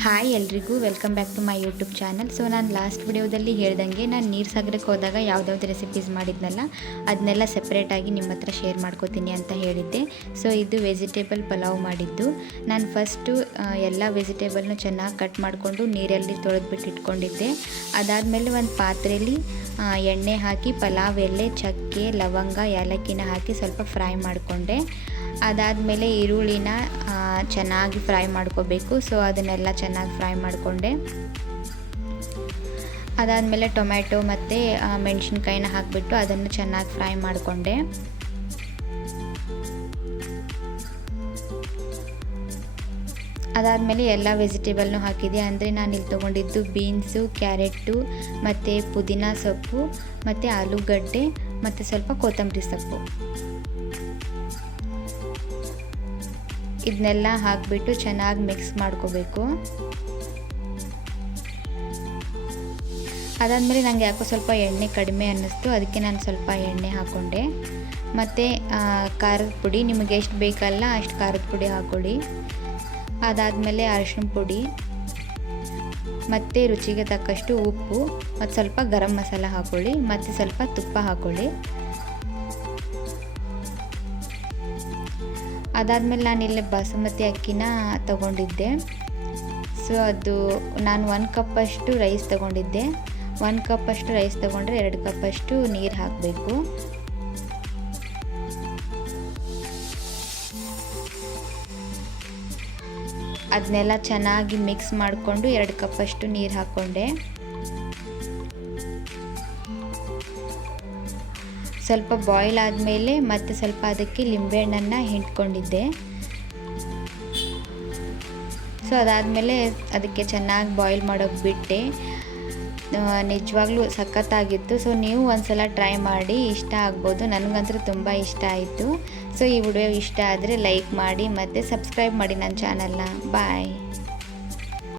Hi ಎಲ್ರಿಗೂ welcome back to my YouTube channel. So ನಾನು last ವಿಡಿಯೋದಲ್ಲಿ ಹೇಳ್ದಂಗೆ ನಾನು ನೀರು ಸಾಗರಕ್ಕೆ ಹೋದಾಗ ಯಾವುದ್ಯಾವ್ದು ರೆಸಿಪೀಸ್ ಮಾಡಿದ್ನಲ್ಲ ಅದನ್ನೆಲ್ಲ ಸಪ್ರೇಟಾಗಿ ನಿಮ್ಮ ಹತ್ರ ಶೇರ್ ಮಾಡ್ಕೋತೀನಿ ಅಂತ ಹೇಳಿದ್ದೆ. ಸೊ ಇದು ವೆಜಿಟೇಬಲ್ ಪಲಾವ್ ಮಾಡಿದ್ದು. ನಾನು ಫಸ್ಟು ಎಲ್ಲ ವೆಜಿಟೇಬಲ್ನು ಚೆನ್ನಾಗಿ ಕಟ್ ಮಾಡಿಕೊಂಡು ನೀರಲ್ಲಿ ತೊಳೆದ್ಬಿಟ್ಟು ಇಟ್ಕೊಂಡಿದ್ದೆ. ಅದಾದಮೇಲೆ ಒಂದು ಪಾತ್ರೆಯಲ್ಲಿ ಎಣ್ಣೆ ಹಾಕಿ ಪಲಾವ್ ಎಲೆ, ಚಕ್ಕೆ, ಲವಂಗ, ಏಲಕ್ಕಿನ ಹಾಕಿ ಸ್ವಲ್ಪ ಫ್ರೈ ಮಾಡಿಕೊಂಡೆ. ಅದಾದಮೇಲೆ ಈರುಳ್ಳಿನ ಚೆನ್ನಾಗಿ ಫ್ರೈ ಮಾಡ್ಕೋಬೇಕು. ಸೊ ಅದನ್ನೆಲ್ಲ ಚೆನ್ನಾಗಿ ಫ್ರೈ ಮಾಡಿಕೊಂಡೆ. ಅದಾದಮೇಲೆ ಟೊಮ್ಯಾಟೊ ಮತ್ತು ಮೆಣಸಿನ್ಕಾಯಿನ ಹಾಕಿಬಿಟ್ಟು ಅದನ್ನು ಚೆನ್ನಾಗಿ ಫ್ರೈ ಮಾಡಿಕೊಂಡೆ. ಅದಾದಮೇಲೆ ಎಲ್ಲ ವೆಜಿಟೇಬಲ್ನು ಹಾಕಿದೆ. ಅಂದರೆ ನಾನು ಇಲ್ಲಿ ತೊಗೊಂಡಿದ್ದು ಬೀನ್ಸು, ಕ್ಯಾರೆಟು ಮತ್ತು ಪುದೀನ ಸೊಪ್ಪು ಮತ್ತು ಆಲೂಗಡ್ಡೆ ಮತ್ತು ಸ್ವಲ್ಪ ಕೊತ್ತಂಬರಿ ಸೊಪ್ಪು, ಇದನ್ನೆಲ್ಲ ಹಾಕಿಬಿಟ್ಟು ಚೆನ್ನಾಗಿ ಮಿಕ್ಸ್ ಮಾಡ್ಕೋಬೇಕು. ಅದಾದಮೇಲೆ ನನಗೆ ಯಾಕೋ ಸ್ವಲ್ಪ ಎಣ್ಣೆ ಕಡಿಮೆ ಅನ್ನಿಸ್ತು, ಅದಕ್ಕೆ ನಾನು ಸ್ವಲ್ಪ ಎಣ್ಣೆ ಹಾಕ್ಕೊಂಡೆ. ಮತ್ತು ಖಾರದ ಪುಡಿ ನಿಮಗೆ ಎಷ್ಟು ಬೇಕಲ್ಲ ಅಷ್ಟು ಖಾರದ ಪುಡಿ ಹಾಕ್ಕೊಳ್ಳಿ. ಅದಾದಮೇಲೆ ಅರಿಶಿನ ಪುಡಿ ಮತ್ತು ರುಚಿಗೆ ತಕ್ಕಷ್ಟು ಉಪ್ಪು ಮತ್ತು ಸ್ವಲ್ಪ ಗರಂ ಮಸಾಲ ಹಾಕ್ಕೊಳ್ಳಿ ಮತ್ತು ಸ್ವಲ್ಪ ತುಪ್ಪ ಹಾಕ್ಕೊಳ್ಳಿ. ಅದಾದಮೇಲೆ ನಾನು ಇಲ್ಲಿ ಬಾಸುಮತಿ ಅಕ್ಕಿನ ತಗೊಂಡಿದ್ದೆ. ಸೊ ಅದು ನಾನು 1 ಕಪ್ಪಷ್ಟು ರೈಸ್ ತಗೊಂಡಿದ್ದೆ. 1 ಕಪ್ಪಷ್ಟು ರೈಸ್ ತಗೊಂಡ್ರೆ 2 ಕಪ್ಪಷ್ಟು ನೀರು ಹಾಕಬೇಕು. ಅದನ್ನೆಲ್ಲ ಚೆನ್ನಾಗಿ ಮಿಕ್ಸ್ ಮಾಡಿಕೊಂಡು 2 ಕಪ್ಪಷ್ಟು ನೀರು ಹಾಕ್ಕೊಂಡೆ. ಸ್ವಲ್ಪ ಬಾಯ್ಲ್ ಆದಮೇಲೆ ಮತ್ತೆ ಸ್ವಲ್ಪ ಅದಕ್ಕೆ ಲಿಂಬೆಹಣ್ಣನ್ನು ಹಿಂಡ್ಕೊಂಡಿದ್ದೆ. ಸೊ ಅದಾದಮೇಲೆ ಅದಕ್ಕೆ ಚೆನ್ನಾಗಿ ಬಾಯ್ಲ್ ಮಾಡೋಕ್ಕೆ ಬಿಟ್ಟೆ. ನಿಜವಾಗ್ಲೂ ಸಖತ್ತಾಗಿತ್ತು. ಸೊ ನೀವು ಒಂದ್ಸಲ ಟ್ರೈ ಮಾಡಿ, ಇಷ್ಟ ಆಗ್ಬೋದು. ನನಗಂತೂ ತುಂಬ ಇಷ್ಟ ಆಯಿತು. ಸೊ ಈ ವಿಡಿಯೋ ಇಷ್ಟ ಆದರೆ ಲೈಕ್ ಮಾಡಿ ಮತ್ತು ಸಬ್ಸ್ಕ್ರೈಬ್ ಮಾಡಿ ನನ್ನ ಚಾನಲ್ನ. ಬಾಯ್.